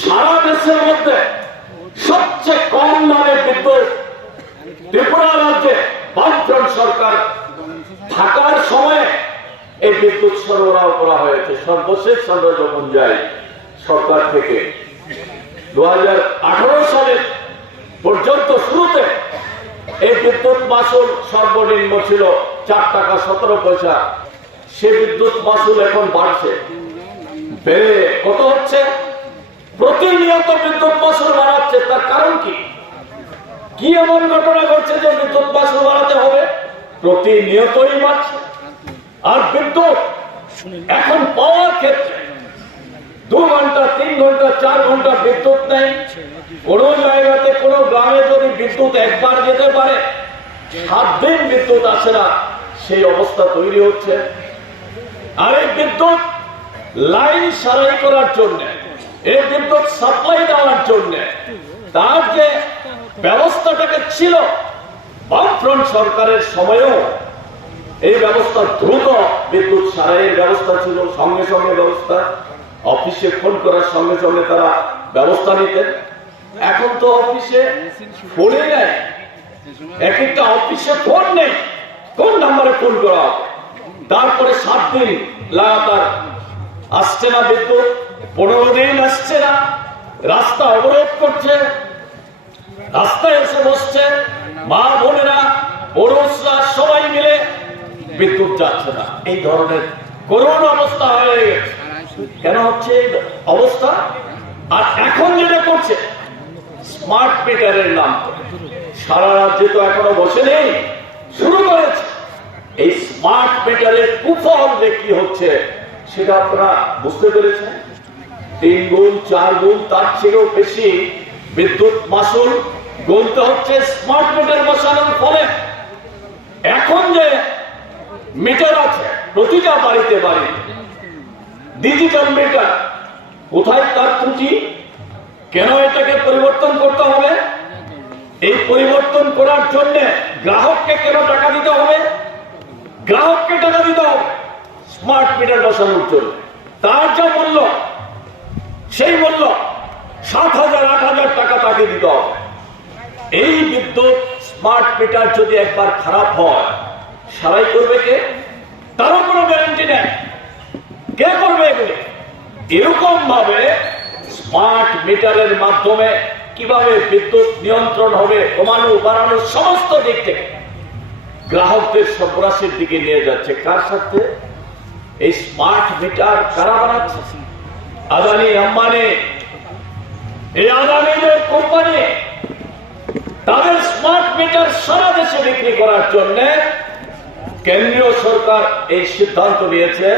সারা দেশের মধ্যে সবচেয়ে কম দামে বিদ্যুৎ ত্রিপুরা রাজ্যে বামফ্রন্ট সরকার থাকার সময়ে এই বিদ্যুৎ সরবরাহ করা হয়েছে। সর্বশেষ আমরা যখন যাই সরকার থেকে। দু সালের পর্যন্ত শুরুতে এই বিদ্যুৎ মাসুল সর্বনিম্ন ছিল চার টাকা সতেরো পয়সা। সে বিদ্যুৎ মাসুল এখন বাড়ছে। বেড়ে কত হচ্ছে? প্রতিনিয়ত বিদ্যুৎ মাসুল বাড়াচ্ছে, তার কারণ কি? কি এমন ঘটনা ঘটছে যে বিদ্যুৎ মাসুল বাড়াতে হবে? প্রতিনিয়তই বাড়ছে আর বিদ্যুৎ, এখন পাওয়ার ক্ষেত্রে দু ঘণ্টা, তিন ঘণ্টা, চার ঘণ্টা বিদ্যুৎ নেই। কোন জায়গাতে, কোন গ্রামে যদি বিদ্যুৎ একবার যেতে পারে, সাত দিন বিদ্যুৎ আসে না, সেই অবস্থা তৈরি হচ্ছে। আর এই বিদ্যুৎ লাইন সারাই করার জন্য, এই বিদ্যুৎ সাপ্লাই দেওয়ার জন্য, তার যে ব্যবস্থাটাকে ছিল। বামফ্রন্ট সরকারের সময়েও এই ব্যবস্থা দ্রুত বিদ্যুৎ সারাইয়ের ব্যবস্থা ছিল, সঙ্গে সঙ্গে ব্যবস্থা। অফিসে ফোন করার সঙ্গে সঙ্গে তারা ব্যবস্থা নিতেন। এখন তো অফিসে ফোনে নেয় এক একটা অফিসে ফোন নেই। কোন নাম্বারে ফোন করা? তারপরে সাত দিন লাগাতার আসছে না বিদ্যুৎ, পনেরো দিন আসছে না। রাস্তা অবরোধ করছে। রাস্তায় এসে বসছে। মা, বোনেরা পুরুষরা সবাই মিলে বিদ্যুৎ যাচ্ছে না। এই ধরনের করুণ অবস্থা হয়ে গেছে। কেন হচ্ছে অবস্থা? আর এখন যেটা করছে স্মার্ট মিটারের নাম সারা রাজ্যে তো এখনও বসে নেই, শুরু করেছে। এই স্মার্ট মিটারের কুফল যে কি হচ্ছে সেটা আপনারা বুঝতে পেরেছেন? তিন গুণ, চার গুণ, তার চেয়েও বেশি বিদ্যুৎ মাসুল গুনতে হচ্ছে স্মার্ট মিটার বসানোর ফলে এখন যে মিটার আছে, প্রতিটা বাড়িতে বাড়ি ডিজিটাল মিটার কোথায় তার ত্রুটি? কেন এটাকে পরিবর্তন করতে হবে? এই পরিবর্তন করার জন্য গ্রাহককে কেন টাকা দিতে হবে? গ্রাহককে টাকা দিতে হবে স্মার্ট মিটার বসানোর জন্য। তার যা মূল্য, সেই মূল্য সাত হাজার, আট হাজার টাকা তাকে দিতে হবে। এই বিদ্যুৎ স্মার্ট মিটার যদি একবার খারাপ হয়, সারাই করবে কে? তারও কোনো গ্যারান্টি নেই। কে করবে এগুলি? এরকম ভাবে স্মার্ট মিটারের মাধ্যমে কীভাবে বিদ্যুৎ নিয়ন্ত্রণ হবে, কমানো, বাড়ানো, সমস্ত দিক থেকে গ্রাহকদের সন্ত্রাসের দিকে নিয়ে যাচ্ছে। কার সাথে? এই স্মার্ট মিটার কারা বানাচ্ছে? আদানি আম্বানি, এই আদানিদের কোম্পানি তাদের স্মার্ট মিটার সারা দেশে বিক্রি করার জন্য কেন্দ্রীয় সরকার এই সিদ্ধান্ত নিয়েছে।